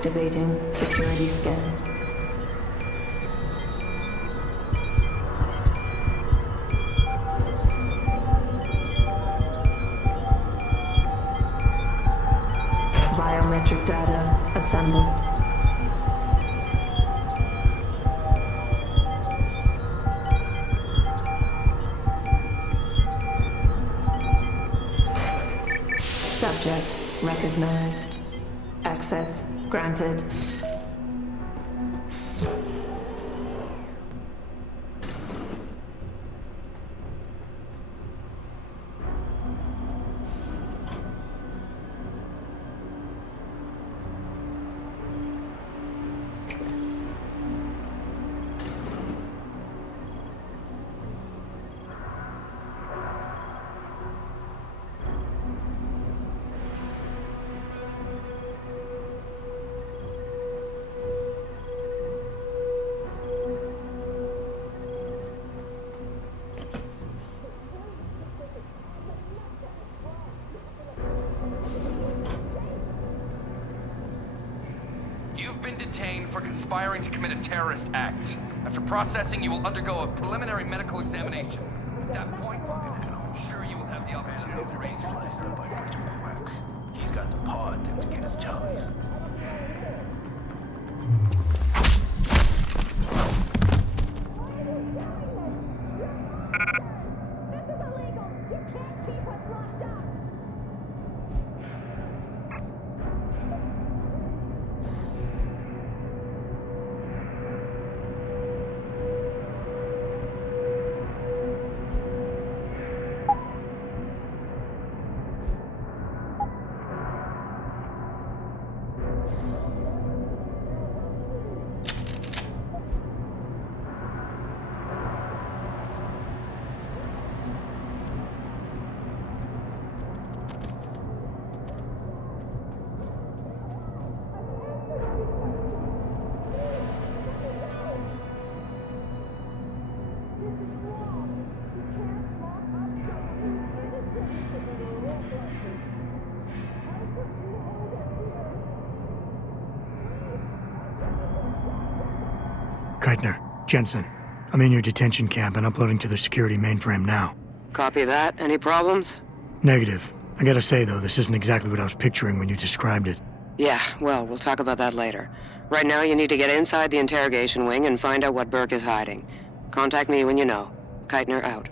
Activating security scan. Biometric data assembled. Subject recognized. Access granted. You've been detained for conspiring to commit a terrorist act. After processing, you will undergo a preliminary medical examination. At that point, I'm sure you will have the opportunity to raise Sliced up by a bunch of quacks. He's got the paw at them to get his jollies. Keitner, Jensen, I'm in your detention camp and uploading to the security mainframe now. Copy that. Any problems? Negative. I gotta say, though, this isn't exactly what I was picturing when you described it. Yeah, well, we'll talk about that later. Right now, you need to get inside the interrogation wing and find out what Burke is hiding. Contact me when you know. Keitner out.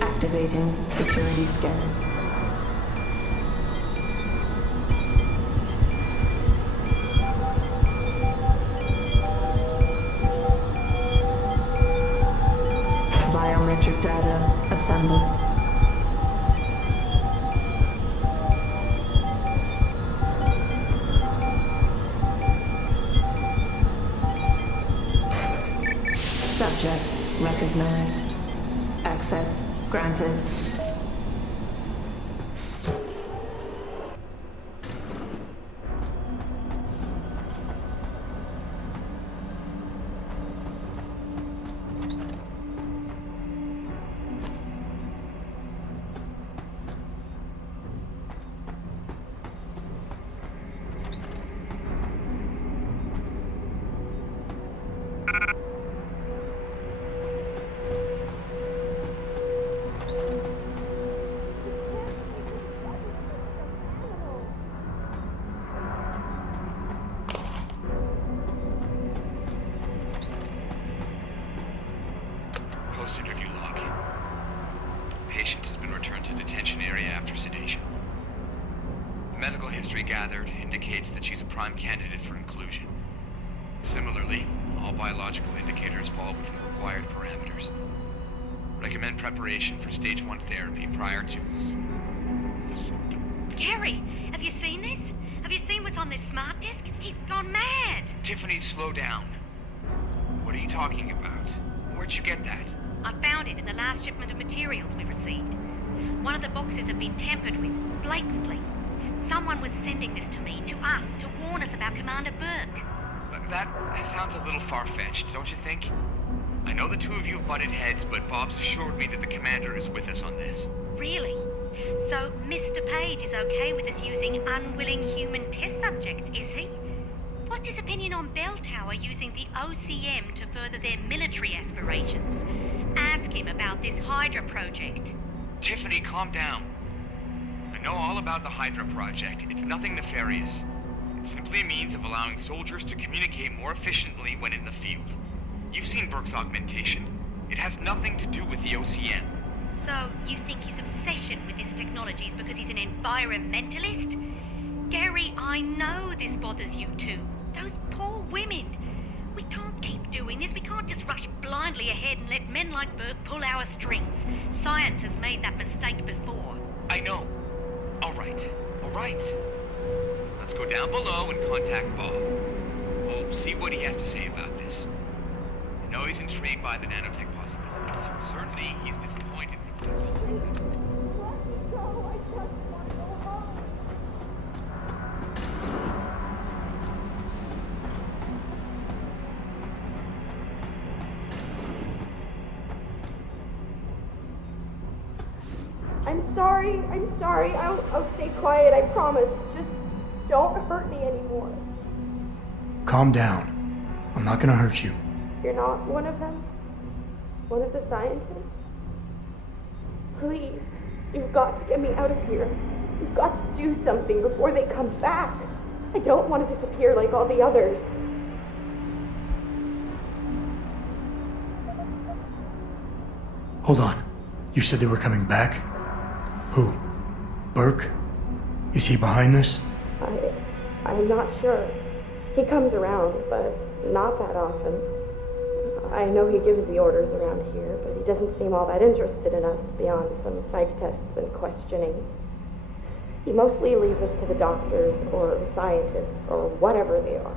Activating security scan. Biometric data assembled. Subject recognized. Access granted. Post-interview log. Patient has been returned to detention area after sedation. The medical history gathered indicates that she's a prime candidate for inclusion. Similarly, all biological indicators fall within the required parameters. Recommend preparation for stage 1 therapy prior to... Gary, have you seen this? Have you seen what's on this smart disk? He's gone mad! Tiffany, slow down. What are you talking about? Where'd you get that? I found it in the last shipment of materials we received. One of the boxes had been tampered with, blatantly. Someone was sending this to me, to us, to warn us about Commander Burke. That sounds a little far-fetched, don't you think? I know the two of you have butted heads, but Bob's assured me that the commander is with us on this. Really? So Mr. Page is okay with us using unwilling human test subjects, is he? What's his opinion on Bell Tower using the OCM to further their military aspirations? Ask him about this Hydra project. Tiffany, calm down. I know all about the Hydra project. It's nothing nefarious. It's simply a means of allowing soldiers to communicate more efficiently when in the field. You've seen Burke's augmentation. It has nothing to do with the OCM. So, you think his obsession with this technology is because he's an environmentalist? Gary, I know this bothers you too. Those poor women. We can't keep doing this. We can't just rush blindly ahead and let men like Burke pull our strings. Science has made that mistake before. I know. All right. Let's go down below and contact Bob. We'll see what he has to say about this. I know he's intrigued by the nanotech possibilities. Certainly, he's disappointed. I'm sorry. I'll stay quiet, I promise. Just don't hurt me anymore. Calm down. I'm not gonna hurt you. You're not one of them? One of the scientists? Please, you've got to get me out of here. You've got to do something before they come back. I don't want to disappear like all the others. Hold on. You said they were coming back? Who? Burke? Is he behind this? I'm not sure. He comes around, but not that often. I know he gives the orders around here, but he doesn't seem all that interested in us beyond some psych tests and questioning. He mostly leaves us to the doctors or scientists or whatever they are.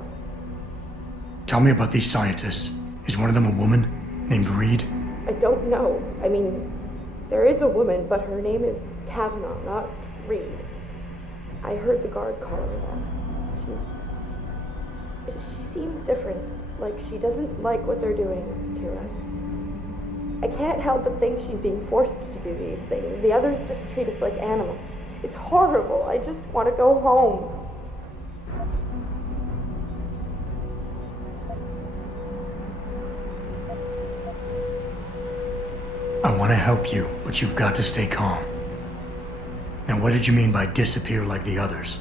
Tell me about these scientists. Is one of them a woman named Reed? I don't know. I mean, there is a woman, but her name is Kavanaugh, not Reed. I heard the guard call her that. She seems different. Like she doesn't like what they're doing to us. I can't help but think she's being forced to do these things. The others just treat us like animals. It's horrible. I just want to go home. I want to help you, but you've got to stay calm. Now, what did you mean by disappear like the others?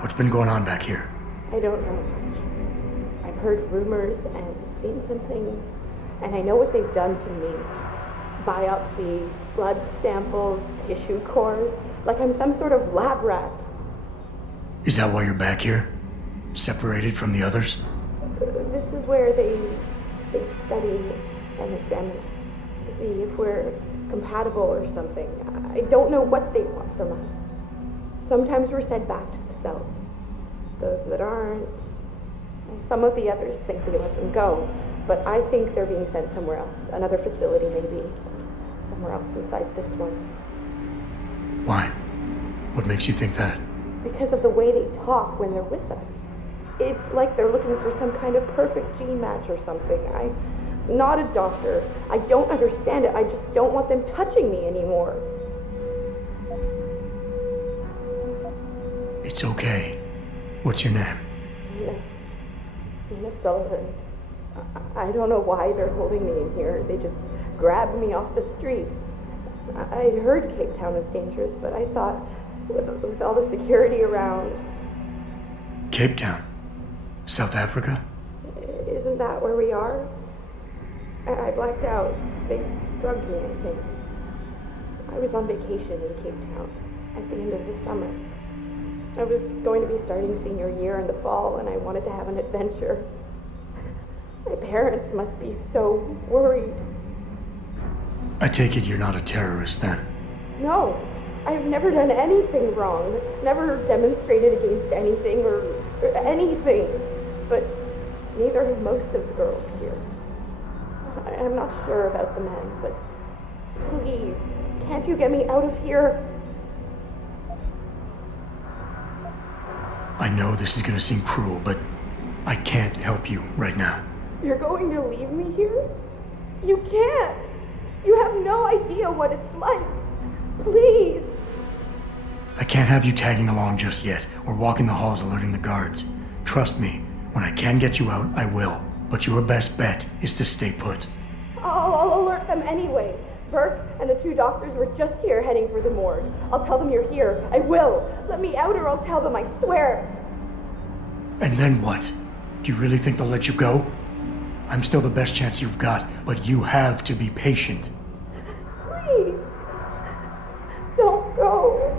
What's been going on back here? I don't know much. I've heard rumors and seen some things, and I know what they've done to me. Biopsies, blood samples, tissue cores, like I'm some sort of lab rat. Is that why you're back here? Separated from the others? This is where they study and examine us to see if we're compatible or something. I don't know what they want from us. Sometimes we're sent back to the cells. Those that aren't, some of the others think they let them go, but I think they're being sent somewhere else, another facility maybe, somewhere else inside this one. Why? What makes you think that? Because of the way they talk when they're with us. It's like they're looking for some kind of perfect gene match or something. I'm not a doctor. I don't understand it. I just don't want them touching me anymore. It's okay. What's your name? Nina Sullivan. I don't know why they're holding me in here. They just grabbed me off the street. I'd heard Cape Town was dangerous, but I thought with all the security around... Cape Town? South Africa? Isn't that where we are? I blacked out. They drugged me, I think. I was on vacation in Cape Town at the end of the summer. I was going to be starting senior year in the fall, and I wanted to have an adventure. My parents must be so worried. I take it you're not a terrorist then? No, I've never done anything wrong. Never demonstrated against anything or anything. But neither have most of the girls here. I'm not sure about the men, but please, can't you get me out of here? I know this is gonna seem cruel, but I can't help you right now. You're going to leave me here? You can't! You have no idea what it's like. Please! I can't have you tagging along just yet, or walking the halls alerting the guards. Trust me, when I can get you out, I will. But your best bet is to stay put. I'll alert them anyway. Burke and the 2 doctors were just here heading for the morgue. I'll tell them you're here. I will. Let me out or I'll tell them, I swear. And then what? Do you really think they'll let you go? I'm still the best chance you've got, but you have to be patient. Please. Don't go.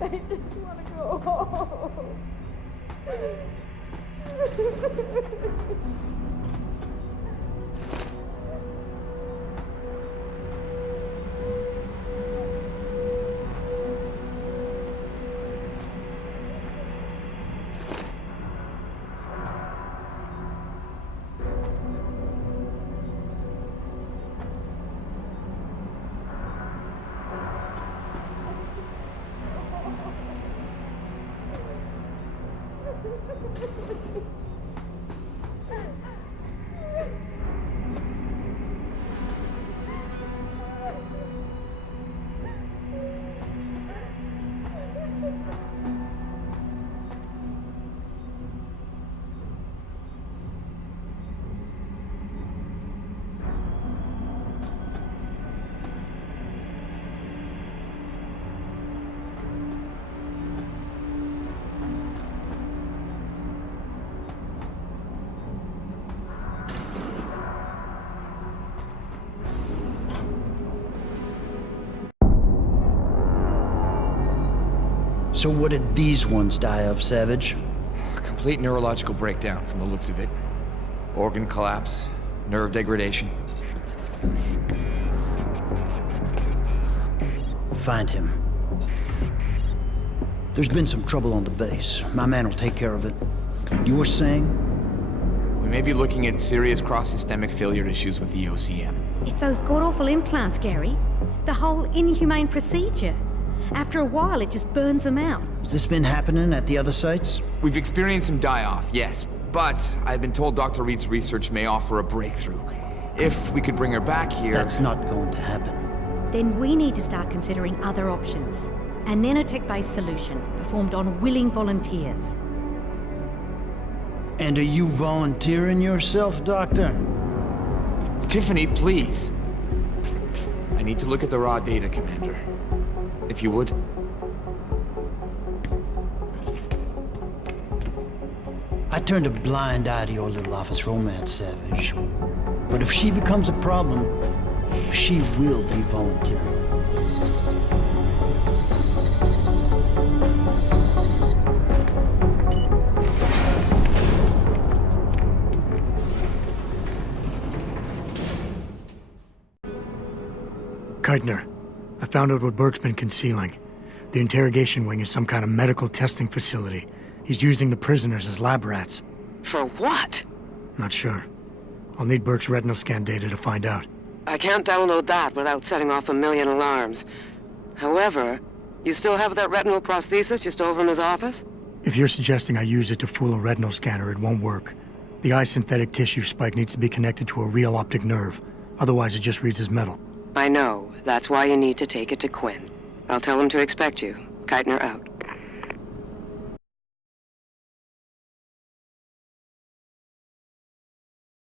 I just want to go home. So what did these ones die of, Savage? Complete neurological breakdown from the looks of it. Organ collapse, nerve degradation. Find him. There's been some trouble on the base. My man will take care of it. You were saying? We may be looking at serious cross-systemic failure issues with the OCM. It's those god-awful implants, Gary. The whole inhumane procedure. After a while, it just burns them out. Has this been happening at the other sites? We've experienced some die-off, yes, but I've been told Dr. Reed's research may offer a breakthrough. If we could bring her back here... That's not going to happen. Then we need to start considering other options. A nanotech-based solution performed on willing volunteers. And are you volunteering yourself, Doctor? Tiffany, please. I need to look at the raw data, Commander. If you would. I turned a blind eye to your little office romance, Savage. But if she becomes a problem, she will be volunteering. Keitner, I found out what Burke's been concealing. The interrogation wing is some kind of medical testing facility. He's using the prisoners as lab rats. For what? Not sure. I'll need Burke's retinal scan data to find out. I can't download that without setting off a million alarms. However, you still have that retinal prosthesis just over in his office? If you're suggesting I use it to fool a retinal scanner, it won't work. The eye synthetic tissue spike needs to be connected to a real optic nerve. Otherwise, it just reads as metal. I know. That's why you need to take it to Quinn. I'll tell him to expect you. Keitner out.